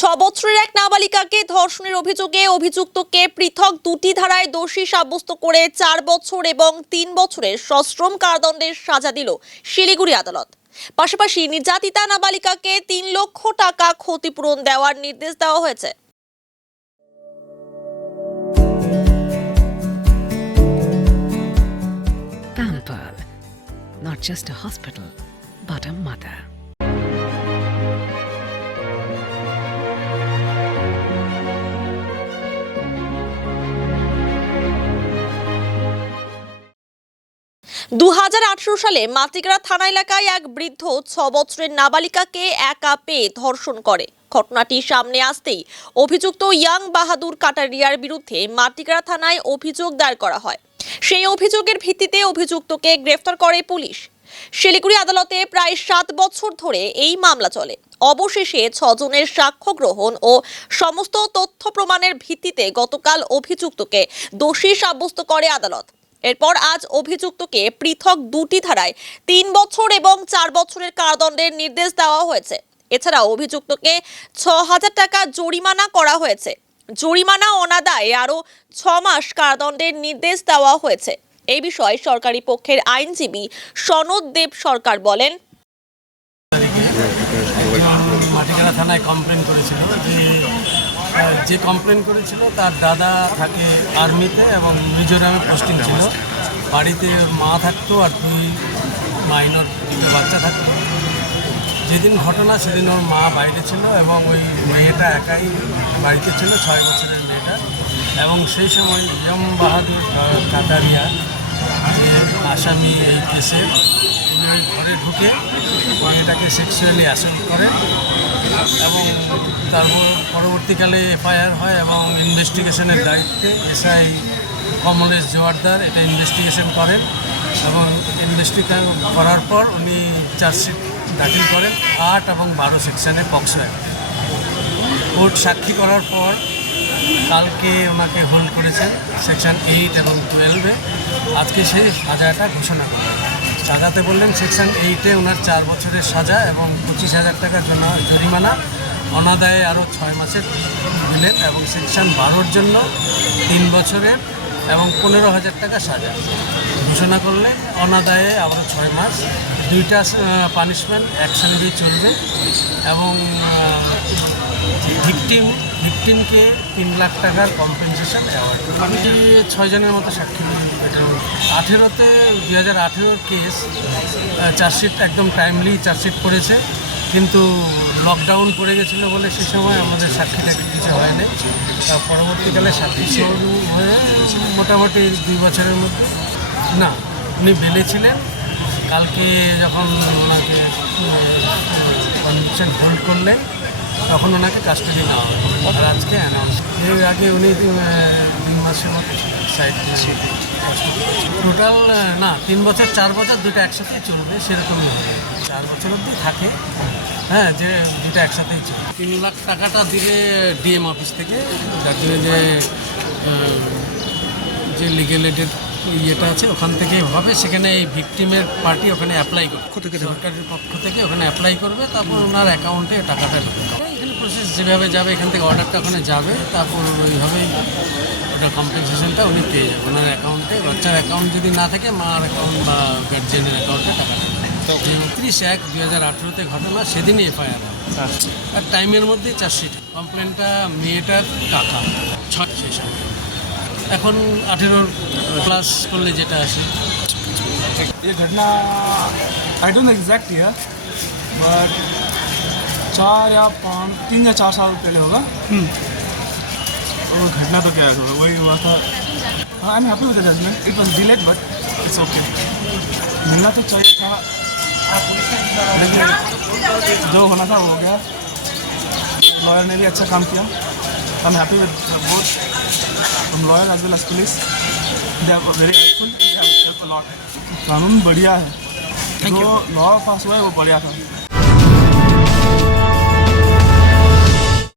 6 বছরের এক নাবালিকাকে ধর্ষণের অভিযোগে অভিযুক্তকে পৃথক দুটি ধারায় দোষী সাব্যস্ত করে 4 বছর এবং 3 বছরের সশ্রম কারাদণ্ডের সাজা দিল শিলিগুড়ি আদালত। পাশাপাশি নির্যাতিতা নাবালিকাকে 3 লক্ষ টাকা ক্ষতিপূরণ দেওয়ার নির্দেশ দেওয়া হয়েছে। Pamper, not just a hospital, but a mother. সালে মাটিগ্রাম থানা এলাকায় এক বৃদ্ধ 6 বছরের নাবালিকাকে একা পেয়ে ধর্ষণ করে। ঘটনাটি সামনে আসতেই অভিযুক্ত ইয়াং বাহাদুর কাটারিয়ার বিরুদ্ধে মাটিগ্রাম থানায় অভিযোগ দায়ের করা হয়। সেই অভিযোগের ভিত্তিতে অভিযুক্তকে গ্রেফতার করে পুলিশ। শিলিগুড়ি আদালতে প্রায় 7 বছর ধরে এই মামলা চলে। অবশেষে 6 জনের সাক্ষ্য গ্রহণ ও সমস্ত তথ্য প্রমাণের ভিত্তিতে গতকাল অভিযুক্তকে দোষী সাব্যস্ত করে আদালত। এরপর আজ অভিযুক্তকে পৃথক দুটি ধারায় 3 বছর এবং 4 বছরের কারাদণ্ডের নির্দেশ দেওয়া হয়েছে। এছাড়া অভিযুক্তকে 6,000 টাকা জরিমানা করা হয়েছে। জরিমানা অনাদায়ে আরও 6 মাস কারাদণ্ডের নির্দেশ দেওয়া হয়েছে। এই বিষয়ে সরকারি পক্ষের আইনজীবী সনদ দেব সরকার বলেন, মাটিগ্রাম থানায় কমপ্লেন করেছিল যে কমপ্লেন করেছিল তার দাদা থাকে আর্মিতে এবং মিজোরামে পোস্টিং ছিল। বাড়িতে মা থাকতো আর 2 মাইনর বাচ্চা থাকতো। যেদিন ঘটনা সেদিন ওর মা বাইরে ছিল এবং ওই মেয়েটা একাই বাড়িতে ছিল, 6 বছরের মেয়েটা। এবং সেই সময় ইয়াং বাহাদুর কাটারিয়া যে আসামি এই কেসে, ওই ঘরে ঢুকে মেয়েটাকে সেক্সুয়ালি অ্যাসল্ট করে এবং তারপর পরবর্তীকালে এফআইআর হয় এবং ইনভেস্টিগেশনের দায়িত্বে এসআই কমলেশ জোয়ারদার এটা ইনভেস্টিগেশন করেন এবং ইনভেস্টিগেশন করার পর উনি চার্জশিট দাখিল করেন 8 এবং 12 সেকশনে পক্সো অ্যাক্টে। কোর্ট সাক্ষী করার পর কালকে ওনাকে হোল্ড করেছেন সেকশন 8 এবং 12-এ। আজকে সেই সাজাটা ঘোষণা করেন। সাজাতে বললেন সেকশন 8-এ ওনার 4 বছরের সাজা এবং 25,000 টাকার জন্য জরিমানা, অনাদায়ে আরও 6 মাসের দিলেন এবং সেকশন 12-র জন্য 3 বছরের এবং 15,000 টাকা সাজা ঘোষণা করলে অনাদায়ে আরও 6 মাস। 2টা পানিশমেন্ট একসঙ্গেই চলবে এবং ভিকটিমকে 3 লাখ টাকার কম্পেনসেশন অ্যাওয়ার্ড। আমি 6 জনের মতো সাক্ষী 18-তে 2018-র কেস চার্জশিট একদম টাইমলি চার্জশিট করেছে, কিন্তু লকডাউন পড়ে গেছিলো বলে সে সময় আমাদের সাক্ষীটা কিছু হয়নি। পরবর্তীকালে সাক্ষী শুরু হয়ে মোটামুটি 2 বছরের মধ্যে না উনি বেলে ছিলেন। কালকে যখন ওনাকে কনভিকশন হোল্ড করলেন তখন ওনাকে কাস্টাডি নেওয়া হয় আর আজকে অ্যানাউন্স। এর আগে উনি 2 মাসের মতো সাইড টোটাল না 3 বছর 4 বছর 2টা একসাথেই চলবে, সেরকমই হবে। 4 বছর অবধি থাকে, হ্যাঁ, যে 2টা একসাথেই চলবে। 3 লাখ টাকাটা দিলে ডিএম অফিস থেকে, যার জন্য যে লিগেল এডের ইয়েটা আছে ওখান থেকে হবে। সেখানে এই ভিকটিমের পার্টি ওখানে অ্যাপ্লাই করবে, সরকারের পক্ষ থেকে ওখানে অ্যাপ্লাই করবে, তারপর ওনার অ্যাকাউন্টে টাকাটা ঢুকবে। এখানে প্রসেস যেভাবে যাবে, এখান থেকে অর্ডারটা ওখানে যাবে, তারপর ওইভাবেই ওটা কম্পেনসেশনটা উনি পেয়ে যাবে ওনার অ্যাকাউন্টে। বাচ্চার অ্যাকাউন্ট যদি না থাকে মার অ্যাকাউন্ট বা গার্জিয়ানের অ্যাকাউন্টে টাকাটা। 29/1/2018-তে ঘটনা, সেদিনই এফআইআর হয় আর টাইমের মধ্যেই চার্জশিট। কমপ্লেনটা মেয়েটার কাকা 6 সেই সময়, এখন 18 প্লাস করলে যেটা আসে। ये घटना I don't know exact year but 3 या 4 साल पहले होगा। वो घटना तो क्या होगा, वही हुआ था। I am happy with the judgment. It was delayed but it's okay. मिलना तो चाहिए था, लेकिन जो होना था वो हो गया। लॉयर ने भी अच्छा काम किया। I am happy with both from lawyer as well as police. They are very helpful, they have help a lot. कानून बढ़िया है, जो लॉ पास हुआ है वो बढ़िया था।